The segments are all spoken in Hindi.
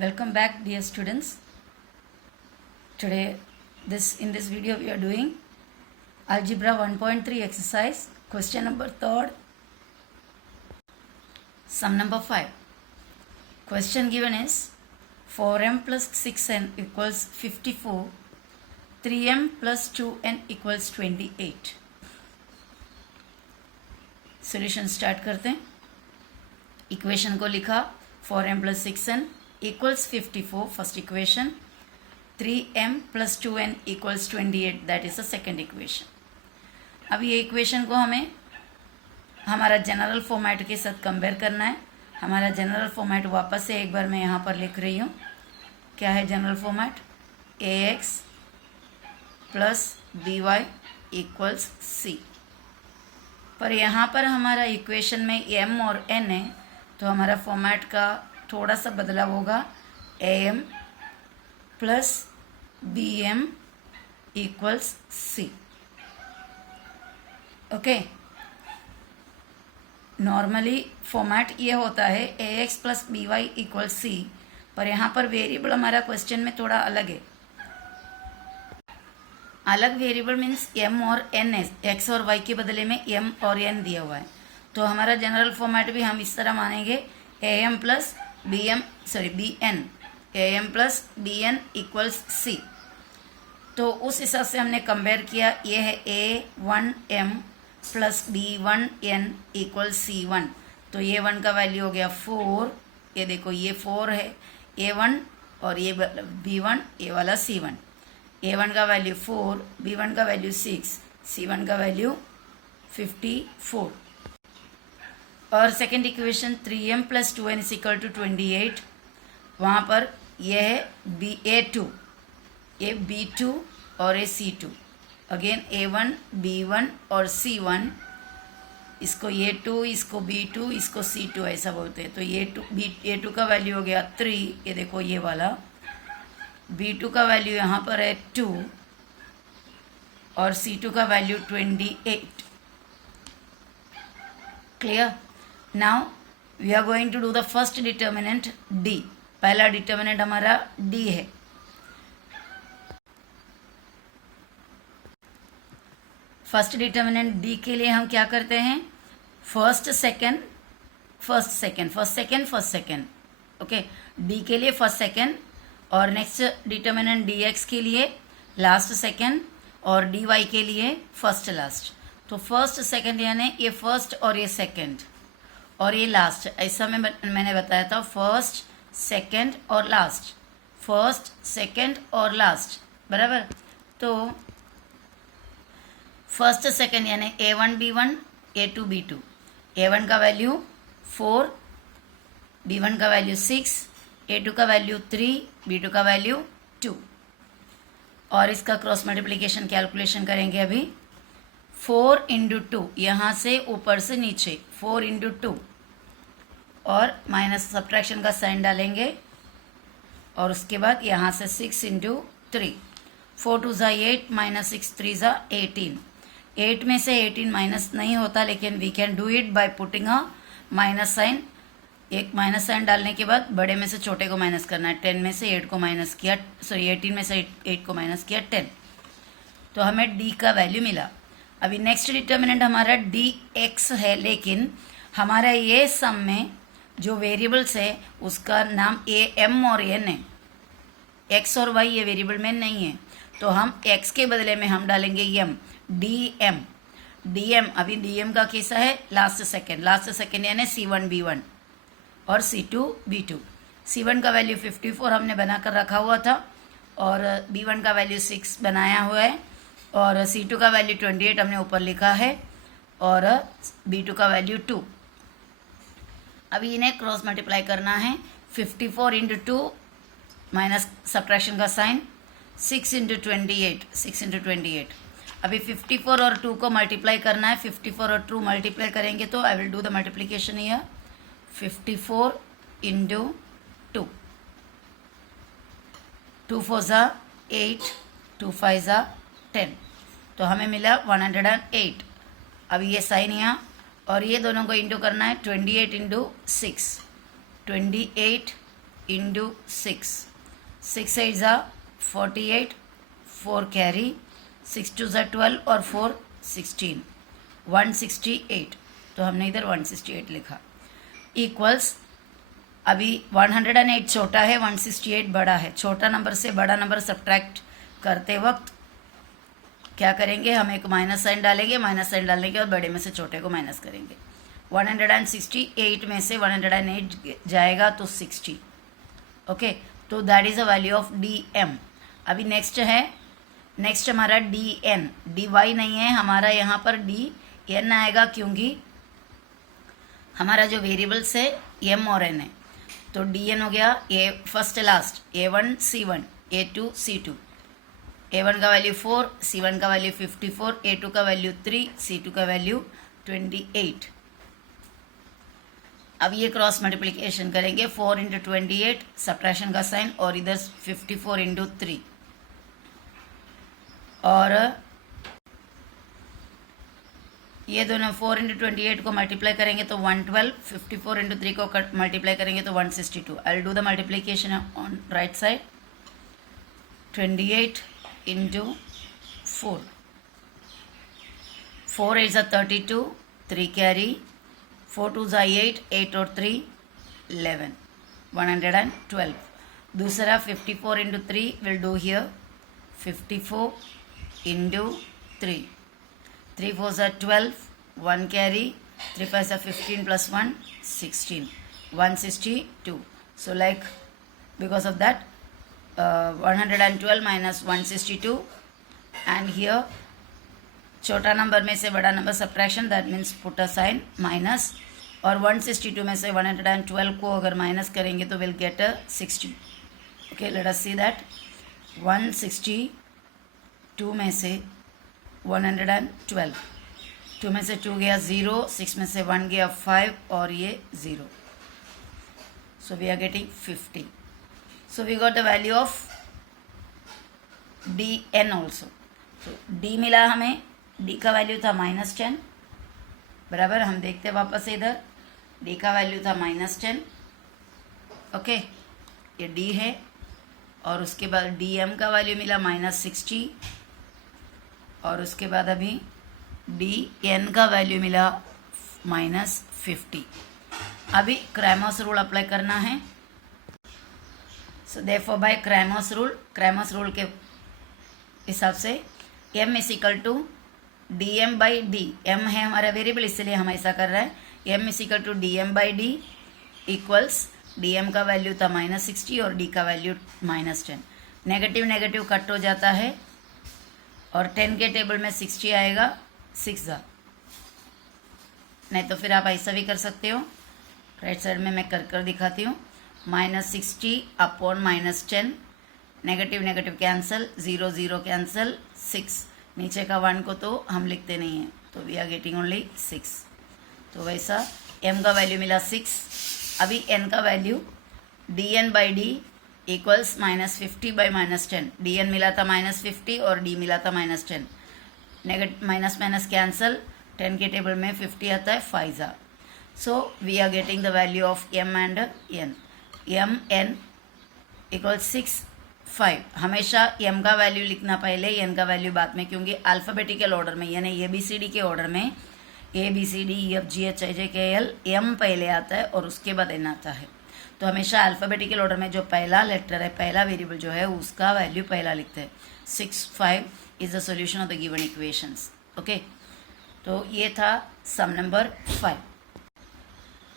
Welcome back, dear students. Today, in this video we are doing Algebra 1.3 exercise, question number 3rd, sum number 5. Question given is 4m plus 6n equals 54, 3m plus 2n equals 28. Solution start करते हैं. इक्वेशन को लिखा 4m plus 6n equals 54, first equation. 3m plus 2n equals 28, that is the second equation. अब ये इक्वेशन को हमें हमारा जनरल फॉर्मेट के साथ कंपेयर करना है. हमारा जनरल फॉर्मेट वापस से एक बार मैं यहाँ पर लिख रही हूँ. क्या है general format? ax plus by equals c. पर यहाँ पर हमारा इक्वेशन में m और n है, तो हमारा फॉर्मेट का थोड़ा सा बदलाव होगा. am plus bm equals c. Okay, normally format ये होता है ax plus by equals c, पर यहाँ पर वेरिएबल हमारा क्वेश्चन में थोड़ा अलग है. अलग वेरिएबल मीन्स m और n है. x और y के बदले में m और n दिया हुआ है. तो हमारा जनरल फॉर्मेट भी हम इस तरह मानेंगे am plus bn, am plus bn equals c. तो उस हिसाब से हमने कंपेयर किया. ये है a1m plus b1n equals c1. तो ये 1 का वैल्यू हो गया 4. ये देखो ये 4 है a1 और ये b1, ये वाला c1. a1 का वैल्यू 4, b1 का वैल्यू 6, c1 का वैल्यू 54. और second equation 3m plus 2n is equal to 28. वहाँ पर यह है a2, ये b2 और ये c2. अगेन a1, b1 और c1. इसको a2, इसको b2, इसको c2 ऐसा बोलते हैं. तो ये a2 का वैल्यू हो गया 3. ये देखो ये वाला. b2 का वैल्यू यहाँ पर है 2 और c2 का value 28. Clear? Now we are going to do the first determinant d. पहला डिटर्मिनेंट हमारा d है. फर्स्ट डिटर्मिनेंट d के लिए हम क्या करते हैं? First second. ओके, d के लिए फर्स्ट सेकेंड और नेक्स्ट डिटर्मिनेंट dx के लिए लास्ट सेकेंड और dy के लिए फर्स्ट लास्ट. तो फर्स्ट सेकेंड यानी ये फर्स्ट और ये सेकेंड और ये लास्ट, ऐसा मैंने बताया था. फर्स्ट सेकेंड और लास्ट, फर्स्ट सेकेंड और लास्ट, बराबर. तो फर्स्ट सेकेंड यानी a1 b1, a2 b2. a1 का वैल्यू 4, b1 का वैल्यू 6, a2 का वैल्यू 3, b2 का वैल्यू 2. और इसका क्रॉस मल्टीप्लिकेशन कैलकुलेशन करेंगे अभी. 4 इंटू 2, यहाँ से ऊपर से नीचे 4 इंटू 2 और माइनस सब्ट्रैक्शन का साइन डालेंगे. और उसके बाद यहाँ से 6 इंटू 3. 4 2 ज़ा 8 माइनस 6 3 ज़ा 18. 8 में से 18 माइनस नहीं होता, लेकिन we can do it by putting a minus sign. एक माइनस साइन डालने के बाद बड़े में से छोटे को माइनस करना है. 10 में से 8 को माइनस किया, 18 में से 8 को माइनस किया 10. तो हमें d का वैल्यू मिला. अभी नेक्स्ट डिटर्मिनेंट हमारा dx है, लेकिन हमारा ये सम में जो वेरिएबल्स है उसका नाम am और n है. x और y ये वेरिएबल में नहीं है, तो हम x के बदले में हम डालेंगे m. dm अभी dm का कैसा है? लास्ट सेकेंड यानी c1 b1 और c2 b2. c1 का वैल्यू 54 हमने बनाकर रखा हुआ था और b1 का वैल्यू 6 बनाया हुआ है और c2 का वैल्यू 28 हमने ऊपर लिखा है और b2 का वैल्यू 2. अभी इन्हें क्रॉस मल्टीप्लाई करना है. 54 इंटू 2 माइनस सब्ट्रैक्शन का साइन, 6 इंटू 28. अभी 54 और 2 को मल्टीप्लाई करना है. 54 और 2 मल्टीप्लाई करेंगे तो I will do the multiplication here. 54 into 2, 2 4 ज़ा 8, 2 5 ज़ा 10. तो हमें मिला 108. अभी ये साइन यहाँ और ये दोनों को इंटू करना है. 28 इंटू 6, 28 इंटू 6, 6 8 ज़ा 48, 4 कैरी, 6 2 ज़ा 12 और 4 16, 168। तो हमने इधर 168 लिखा। इक्वल्स, अभी 108 छोटा है, 168 बड़ा है। छोटा नंबर से बड़ा नंबर सब्ट्रैक्ट करते वक्त क्या करेंगे, हम एक माइनस साइन डालेंगे, माइनस साइन डालने के बाद बड़े में से छोटे को माइनस करेंगे। 168 में से 108 जाएगा तो 60। ओके, तो that is a value of DM। अभी नेक्स्ट हमारा DN, DY नहीं है हमारा, यहाँ पर DN आएगा क्योंकि हमारा जो वेरिएबल्स है M और N है। तो DN हो गया ए first last, A1 C1, A2 C2। A1 का वैल्यू 4, C1 का वैल्यू 54, A2 का वैल्यू 3, C2 का वैल्यू 28। अब ये क्रॉस मल्टीप्लिकेशन करेंगे, 4 इंटू 28 सब्ट्रैक्शन का साइन, और इधर 54 इंटू 3, और ये दोनों 4 इंटू 28 को मल्टीप्लाई करेंगे तो 112, 54 इंटू 3 को मल्टीप्लाई करेंगे तो 162। I will do the multiplication on right side. 28 into 4, 4 8 ज़ा 32, 3 कैरी, 4 2 ज़ा 8, 8 और 3 11, 112। दूसरा 54 into 3 will do here, 54 into 3, 3 4 ज़ा 12, 1 कैरी, 3 5 ज़ा 15 plus 1 16, 162। So like because of that 112 minus 162, and here छोटा नंबर में से बड़ा number subtraction, that means put a sign minus, और 162 में से 112 को अगर माइनस करेंगे तो will get a 60। Okay, let us see that. 162 में से 112, 2 में से 2 गया 0, 6 में से 1 गया 5, और ये 0। So we are getting 50। So we got the value of DN also. तो D मिला हमें, D का वैल्यू था -10, बराबर। हम देखते वापस से इधर, D का वैल्यू था -10। ओके, ये D है, और उसके बाद DM का वैल्यू मिला -60, और उसके बाद अभी DN का वैल्यू मिला -50। अभी क्रैमर्स रूल अप्लाई करना है। So therefore by Cramer's rule के हिसाब से M is equal to DM by D। M है हमारा वेरिएबल, इसलिए हम ऐसा कर रहे हैं। M is equal to DM by D equals, DM का वैल्यू था -60 और D का वैल्यू -10। नेगेटिव नेगेटिव कट हो जाता है, और 10 के टेबल में 60 आएगा, 6 ज़ा। नहीं तो फिर आप ऐसा भी कर सकते हो, राइट साइड में मैं कर दिखाती हूँ। -60 upon -10, negative negative cancel, 0 0 cancel, 6। नीचे का 1 को तो हम लिखते नहीं हैं, तो वी आर गेटिंग ओनली 6। तो वैसा M का वैल्यू मिला 6। अभी N का value DN by D equals -50 by -10। DN मिला था -50 और D मिला था -10। नेगेटिव माइनस माइनस कैंसिल, 10 के टेबल में 50 आता है, 5 ज़ा। So we are getting the value of M and N। M N equal 6 5। हमेशा M का वैल्यू लिखना पहले, N का वैल्यू बाद में, क्योंकि अल्फ़ाबेटिकल ऑर्डर में, यानी ABCD के ऑर्डर में ABCD EF GH IJ KL M पहले आता है और उसके बाद N आता है। तो हमेशा अल्फ़ाबेटिकल ऑर्डर में जो पहला लेटर है, पहला वेरिएबल जो है, उसका वैल्यू पहला लिखते हैं। 6 5 is the solution of the given equations. Okay, तो ये था सम नंबर 5।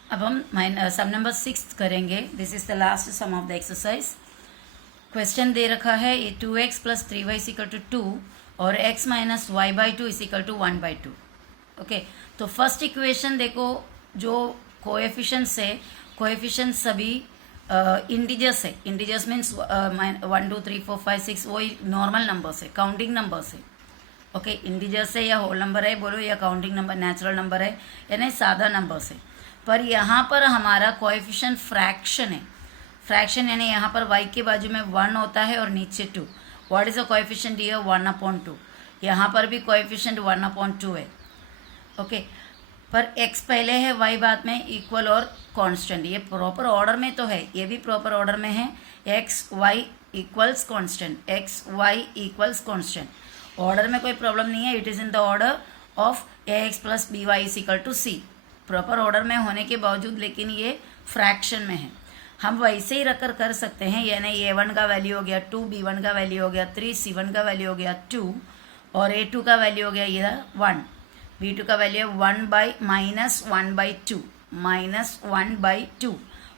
अब हम सम नंबर 6 करेंगे। This is the last sum of the exercise. Question दे रखा है 2x plus 3y is equal to 2 और x minus y by 2 is equal to 1/2। Okay, तो फर्स्ट इक्वेशन देखो, जो कोएफिशिएंट्स है, कोएफिशिएंट्स सभी इंटीजर्स है। इंटीजर्स मीन्स 1 2 3 4 5 6, वही नॉर्मल नंबर्स है, काउंटिंग नंबर्स है। ओके, इंटीजर्स है या होल नंबर है बोलो, या काउंटिंग नंबर, नेचुरल नंबर है, यानी सादा नंबर्स है। पर यहाँ पर हमारा कोएफिशिएंट फ्रैक्शन है। फ्रैक्शन यानी यहाँ पर y के बाजू में 1 होता है और नीचे 2। What is the coefficient here? 1/2। यहाँ पर भी कोएफिशिएंट 1/2 है। ओके, पर x पहले है, y बाद में, इक्वल और कांस्टेंट। ये प्रॉपर ऑर्डर में तो है, ये भी प्रॉपर ऑर्डर में है। x y equals constant, x y equals constant. Order में कोई प्रॉब्लम नहीं है, it is in the order of ax plus b y is equal to c. Proper order में होने के बावजूद लेकिन ये फ्रैक्शन में है। हम वैसे ही रखकर कर सकते हैं, यानी a1 का वैल्यू हो गया 2, b1 का वैल्यू हो गया 3, c1 का वैल्यू हो गया 2 और a2 का वैल्यू हो गया ये 1, b2 का वैल्यू है 1/-1/2 -1/2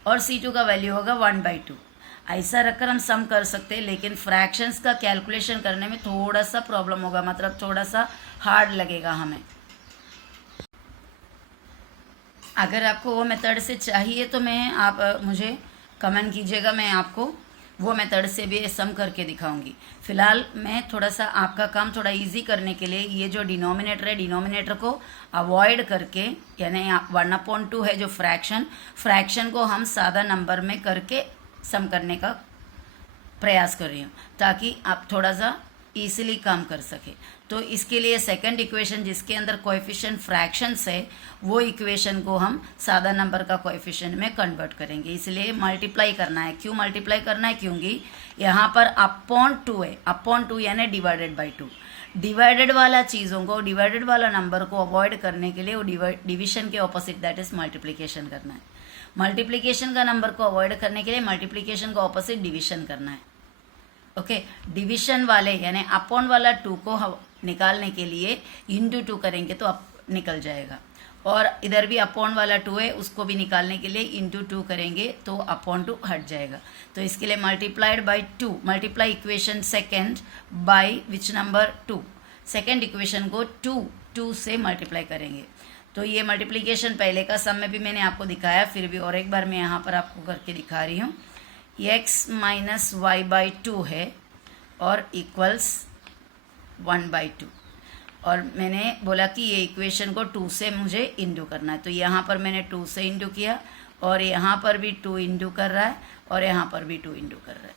और c2 का वैल्यू होगा 1/2। ऐसा रखकर हम सम कर सकते हैं, लेकिन फ्रैक्शंस का कैलकुलेशन करने में थोड़ा सा प्रॉब्लम होगा, मतलब थोड़ा सा हार्ड लगेगा हमें। अगर आपको वो मेथड से चाहिए तो आप मुझे कमेंट कीजिएगा, मैं आपको वो मेथड से भी सम करके दिखाऊंगी। फिलहाल मैं थोड़ा सा आपका काम थोड़ा इजी करने के लिए ये जो डिनोमिनेटर है, डिनोमिनेटर को अवॉइड करके, यानी 1/2 है जो फ्रैक्शन को हम सादा नंबर में करके सम करने का प्रयास कर रही हूँ, ताकि आप थोड़ा सा इजीली काम कर सके। तो इसके लिए सेकंड इक्वेशन जिसके अंदर कोएफिशिएंट फ्रैक्शंस है, वो इक्वेशन को हम सादा नंबर का कोएफिशिएंट में कन्वर्ट करेंगे, इसलिए मल्टीप्लाई करना है। क्यों मल्टीप्लाई करना है? क्योंकि यहाँ पर अपॉन 2 है, अपॉन 2 यानी डिवाइडेड बाई 2। डिवाइडेड वाला चीज़ों को, डिवाइडेड वाला नंबर को अवॉइड करने के लिए वो डिविजन के ऑपोजिट दैट इज मल्टीप्लीकेशन करना है। मल्टीप्लीकेशन का नंबर को अवॉइड करने के लिए मल्टीप्लीकेशन का ऑपोजिट डिविजन करना है। ओके, डिविजन वाले यानी अपॉन वाला 2 को निकालने के लिए इंटू 2 करेंगे तो निकल जाएगा, और इधर भी अपॉन वाला 2 है, उसको भी निकालने के लिए इंटू 2 करेंगे तो अपॉन 2 हट जाएगा। तो इसके लिए multiplied by 2, multiply equation second by which number 2, second equation को 2 से मल्टीप्लाई करेंगे। तो ये मल्टीप्लीकेशन पहले का सम में भी मैंने आपको दिखाया, फिर भी और एक बार मैं यहाँ पर आपको करके दिखा रही हूँ। x माइनस वाई बाई 2 है और इक्वल्स 1/2, और मैंने बोला कि ये इक्वेशन को 2 से मुझे इंटू करना है, तो यहाँ पर मैंने 2 से इंटू किया और यहाँ पर भी 2 इंटू कर रहा है और यहाँ पर भी 2 इंटू कर रहा है।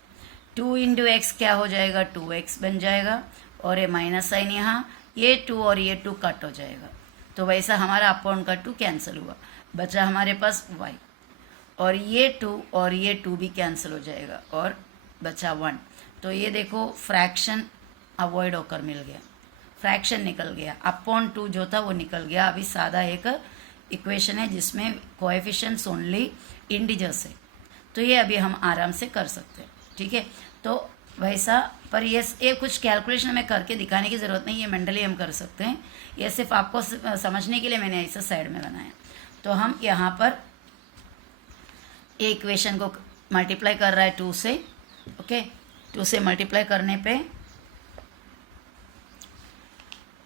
2 इंटू एक्स क्या हो जाएगा? 2x बन जाएगा, और ये माइनस साइन यहाँ, ये 2 और ये 2 कट हो जाएगा। तो वैसा हमारा अपॉन का 2 कैंसिल हुआ, बचा हमारे पास y, और ये 2 और ये 2 भी कैंसिल हो जाएगा और बचा 1। तो ये देखो फ्रैक्शन अवॉइड होकर मिल गया, फ्रैक्शन निकल गया, अपॉन 2 जो था वो निकल गया। अभी सादा एक इक्वेशन है जिसमें कोएफिशिएंट्स ओनली इंटीजर्स है, तो ये अभी हम आराम से कर सकते हैं, ठीक है। तो वैसा, पर ये कुछ कैलकुलेशन में करके दिखाने की ज़रूरत नहीं, ये मेंटली हम कर सकते हैं, ये सिर्फ आपको समझने के लिए मैंने ऐसा साइड में बनाया। तो हम यहाँ पर ए इक्वेशन को मल्टीप्लाई कर रहा है 2 से, ओके। 2 से मल्टीप्लाई करने पे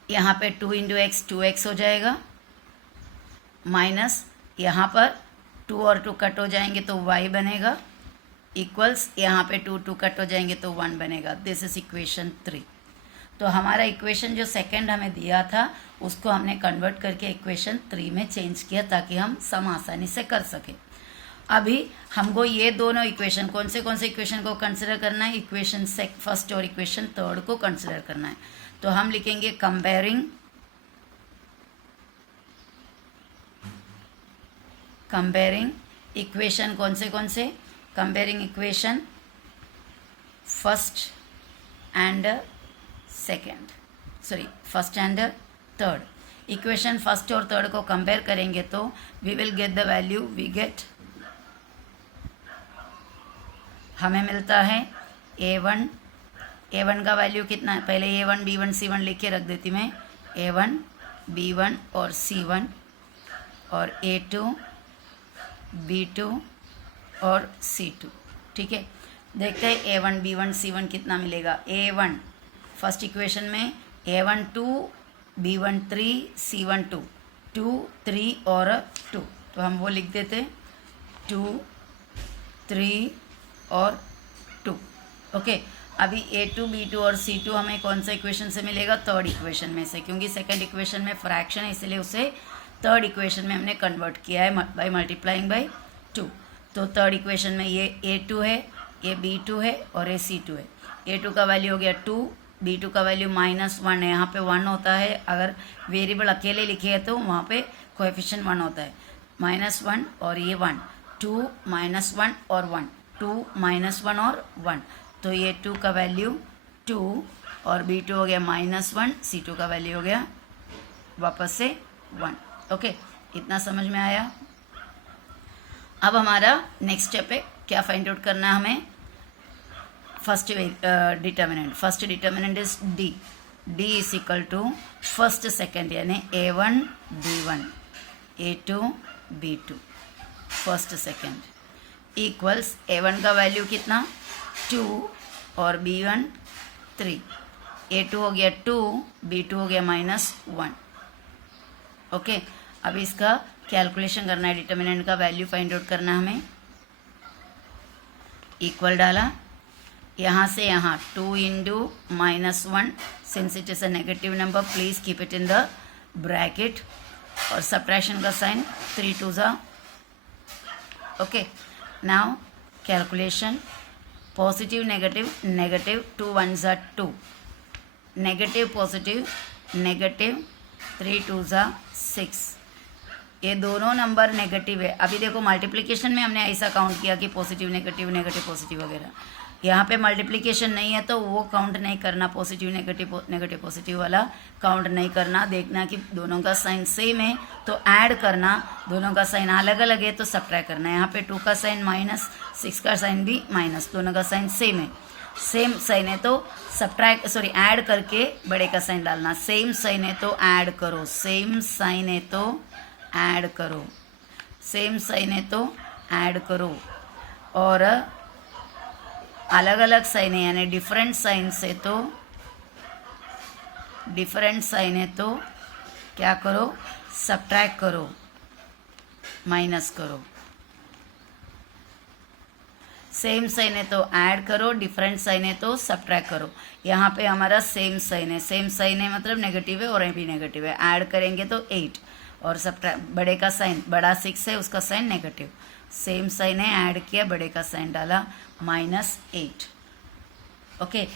यहाँ पे 2 इंटू एक्स 2x हो जाएगा, माइनस यहाँ पर 2 और 2 कट हो जाएंगे तो y बनेगा, इक्वल्स यहाँ पे 2 कट हो जाएंगे तो 1 बनेगा। This is equation 3। तो हमारा इक्वेशन जो सेकंड हमें दिया था उसको हमने कन्वर्ट करके इक्वेशन 3 में चेंज किया, ताकि हम सम आसानी से कर सकें। अभी हमको ये दोनों इक्वेशन, कौन से इक्वेशन को कंसिडर करना है? इक्वेशन फर्स्ट और इक्वेशन थर्ड को कंसिडर करना है। तो हम लिखेंगे कंपेयरिंग इक्वेशन, कौन से comparing equation first and third. Equation first और थर्ड को कंपेयर करेंगे तो we will get the value, हमें मिलता है a1 का वैल्यू कितना है? पहले a1 b1 c1 लिख के रख देती मैं, a1 b1 और c1, और a2 b2 और c2, ठीक है। देखते हैं a1 b1 c1 कितना मिलेगा। a1 फर्स्ट इक्वेशन में a1 2 b1 3 c1 2, 2 3 और 2, तो हम वो लिख देते 2 3 और 2, ओके। अभी a2 b2 और c2 हमें कौन सा इक्वेशन से मिलेगा? थर्ड इक्वेशन में से, क्योंकि सेकंड इक्वेशन में फ्रैक्शन है इसलिए उसे थर्ड इक्वेशन में हमने कन्वर्ट किया है बाय मल्टीप्लाइंग बाय 2। तो थर्ड इक्वेशन में ये a2 है, ये b2 है और ये c2 है। a2 का वैल्यू हो गया 2, b2 का वैल्यू -1 है, यहाँ पे 1 होता है, अगर वेरिएबल अकेले लिखे हैं तो वहाँ पे कोएफिशिएंट 1 होता है, -1 और ये 1, 2 -1 और 1, 2 -1 और 1, तो ये 2 का वैल्यू 2 और B2 हो गया -1, C2 का वैल्यू हो गया वापस से 1। ओके, इतना समझ में आया। अब हमारा नेक्स्ट स्टेप है, क्या फाइंड आउट करना है हमें, first determinant. First determinant is D, D is equal to first second यानी A1 B1 A2 B2 first second equals A1 का वैल्यू कितना 2 और B1 3, A2 हो गया 2, B2 हो गया -1। ओके, अब इसका कैलकुलेशन करना है, डिटर्मिनेंट का वैल्यू फाइंड आउट करना है हमें। इक्वल डाला, यहाँ से यहाँ 2 into -1, since it is a negative number please keep it in the bracket, और सब्ट्रैक्शन का साइन 3 2 ज़ा। Okay, now calculation, positive negative, negative 2 1 ज़ा 2, नेगेटिव पॉजिटिव, नेगेटिव 3 2 ज़ा 6, ये दोनों नंबर नेगेटिव है। अभी देखो मल्टीप्लिकेशन में हमने ऐसा काउंट किया कि पॉजिटिव नेगेटिव नेगेटिव पॉजिटिव वगैरह, यहाँ पे मल्टीप्लिकेशन नहीं है तो वो काउंट नहीं करना, पॉजिटिव नेगेटिव नेगेटिव पॉजिटिव वाला काउंट नहीं करना। देखना कि दोनों का साइन सेम है तो ऐड करना, दोनों का साइन अलग अलग है तो सब्ट्रैक्ट करना। यहाँ पे 2 का साइन माइनस, 6 का साइन भी माइनस, दोनों का साइन सेम है, सेम साइन है तो सब्ट्रैक्ट ऐड करके बड़े का साइन डालना। सेम साइन है तो ऐड करो, सेम साइन है तो ऐड करो, सेम साइन है तो ऐड करो, और अलग अलग साइन है यानी डिफरेंट साइन से तो डिफरेंट साइन है तो क्या करो, सब्ट्रैक्ट करो, माइनस करो। सेम साइन है तो ऐड करो, डिफरेंट साइन है तो सब्ट्रैक्ट करो। यहाँ पे हमारा सेम साइन है, सेम साइन है मतलब नेगेटिव है और ये भी नेगेटिव है, ऐड करेंगे तो 8, और सब्ट्रैक्ट बड़े का साइन बड़ा 6 है उसका साइन नेगेटिव, सेम साइन है ऐड किया, बड़े का साइन डाला -8। ओके,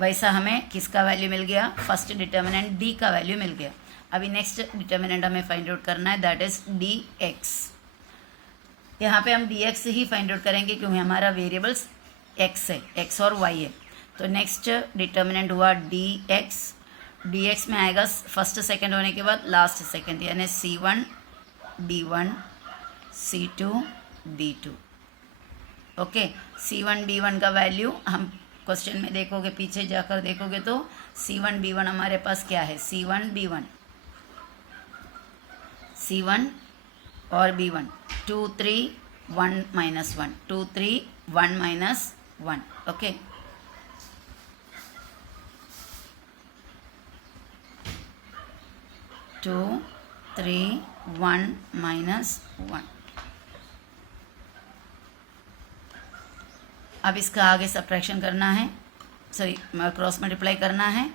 वैसा हमें किसका वैल्यू मिल गया, फर्स्ट डिटर्मिनेंट D का वैल्यू मिल गया। अभी नेक्स्ट डिटर्मिनेंट हमें फाइंड आउट करना है, दैट इज dx। यहाँ पे हम dx ही फाइंड आउट करेंगे क्योंकि हमारा वेरिएबल्स x है, x और y है। तो नेक्स्ट डिटर्मिनेंट हुआ dx, dx में आएगा फर्स्ट सेकंड होने के बाद लास्ट सेकंड यानी C1 D1 C2 D2। Okay, C1 D1 का वैल्यू हम क्वेश्चन में देखोगे, पीछे जाकर देखोगे तो C1 B1 हमारे पास क्या है, C1 B1, C1 और B1 2 3 1 -1, 2 3 1 -1। Okay, two 3 1 -1। अब इसका आगे सब्ट्रैक्शन करना है, सॉरी क्रॉस मल्टीप्लाई करना है।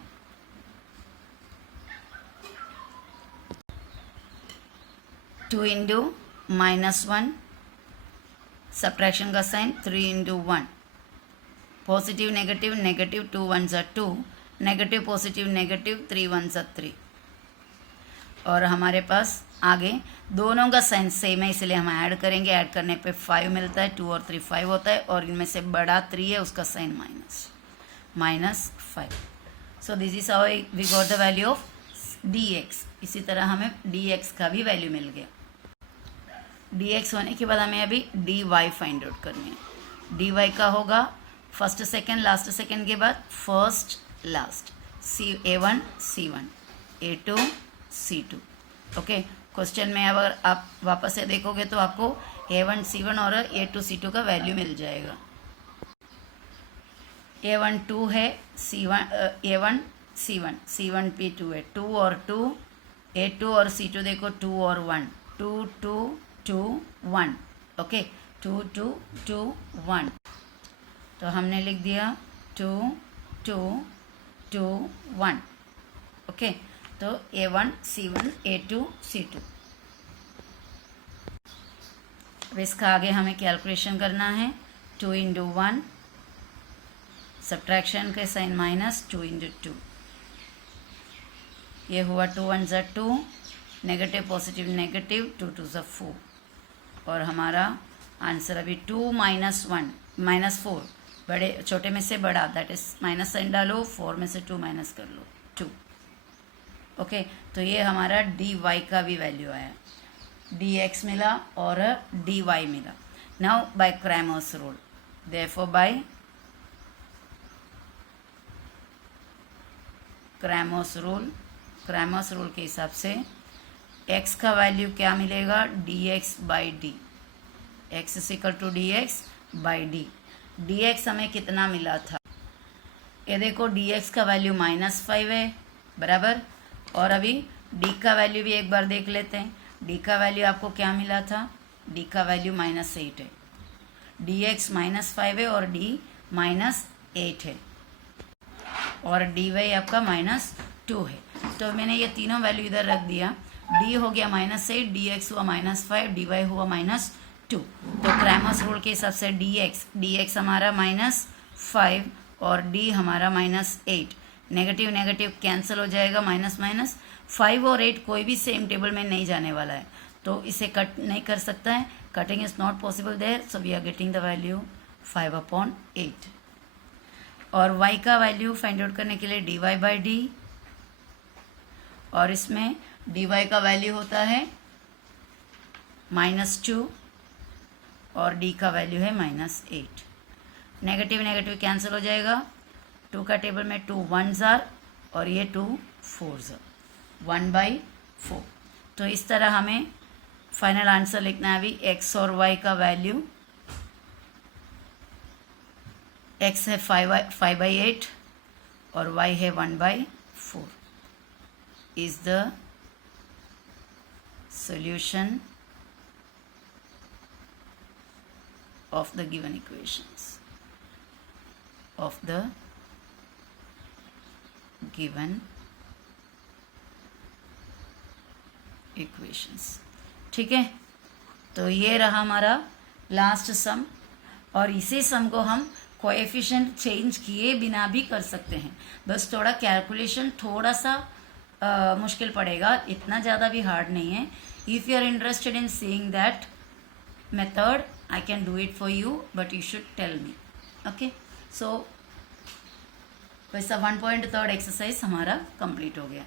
टू इंटू -1, सब्ट्रैक्शन का sign 3 into 1, positive negative, negative 2 1 ज़ा 2, नेगेटिव पॉजिटिव नेगेटिव 3 1 ज़ा 3, और हमारे पास आगे दोनों का साइन सेम है इसलिए हम ऐड करेंगे, ऐड करने पे 5 मिलता है, 2 और 3 5 होता है, और इनमें से बड़ा 3 है उसका sign -5। So this is how we got the value of dx। इसी तरह हमें dx का भी वैल्यू मिल गया। dx होने के बाद हमें अभी dy फाइंड आउट करनी है। dy का होगा फर्स्ट सेकेंड लास्ट सेकेंड के बाद first last, A1 C1 A2 C2। Okay, question में अगर आप वापस से देखोगे तो आपको A1 C1 और A2 C2 का वैल्यू मिल जाएगा। A1 2 है, A1 C1 C1 P2 है, 2 और 2, A2 और C2 देखो 2 और 1, 2 2 2 1। ओके, 2 2 2 1, तो हमने लिख दिया 2 2 2 1। ओके, तो A1 C1 A2 C2। अब इसका आगे हमें कैलकुलेशन करना है। 2 इंटू 1, सब्ट्रैक्शन के साइन माइनस 2 इंटू 2, ये हुआ 2 1 ज़ा 2, नेगेटिव पॉजिटिव नेगेटिव, 2 2 ज़ा 4, और हमारा आंसर अभी 2 माइनस 1 माइनस 4, बड़े छोटे में से बड़ा, दैट इज माइनस साइन डालो, 4 में से 2 माइनस कर लो, 2। ओके, तो ये हमारा डी वाई का भी वैल्यू आया, डी एक्स मिला और डी वाई मिला। Now by Cramer's rule, therefore by Cramer's rule के हिसाब से x का वैल्यू क्या मिलेगा, d x by d, x is equal to d x by d. D x हमें कितना मिला था, ये देखो डी एक्स का वैल्यू -5 है, बराबर। और अभी डी का वैल्यू भी एक बार देख लेते हैं। डी का वैल्यू आपको क्या मिला था, डी का वैल्यू -8 है, डी एक्स -5 है और डी -8 है, और डी वाई आपका -2 है। तो मैंने ये तीनों वैल्यू इधर रख दिया, डी हो गया -8, डी एक्स हुआ -5, डी वाई हुआ -2। तो क्रैमर्स रूल के हिसाब से डी एक्स हमारा -5 और डी हमारा -8, नेगेटिव नेगेटिव कैंसिल हो जाएगा, माइनस माइनस। 5 और 8 कोई भी सेम टेबल में नहीं जाने वाला है, तो इसे कट नहीं कर सकता है, cutting is not possible there, so we are getting the value 5/8। और y का वैल्यू फाइंड आउट करने के लिए dy बाई डी, और इसमें dy का वैल्यू होता है -2 और d का वैल्यू है -8। नेगेटिव नेगेटिव कैंसिल हो जाएगा, 2 का टेबल में 2 1s और ये 2 4s, 1/4। तो इस तरह हमें फाइनल आंसर लिखना है। अभी x और y का वैल्यू, x है 5/8 और y है 1/4 is the solution of the given equations, of the given equations। ठीक है, तो ये रहा हमारा लास्ट सम, और इसी सम को हम कोएफिशिएंट चेंज किए बिना भी कर सकते हैं, बस थोड़ा कैलकुलेशन थोड़ा सा मुश्किल पड़ेगा, इतना ज़्यादा भी हार्ड नहीं है। If you are interested in seeing that method, I can do it for you, but you should tell me. Okay, so वैसा 1.3 एक्सरसाइज हमारा कंप्लीट हो गया।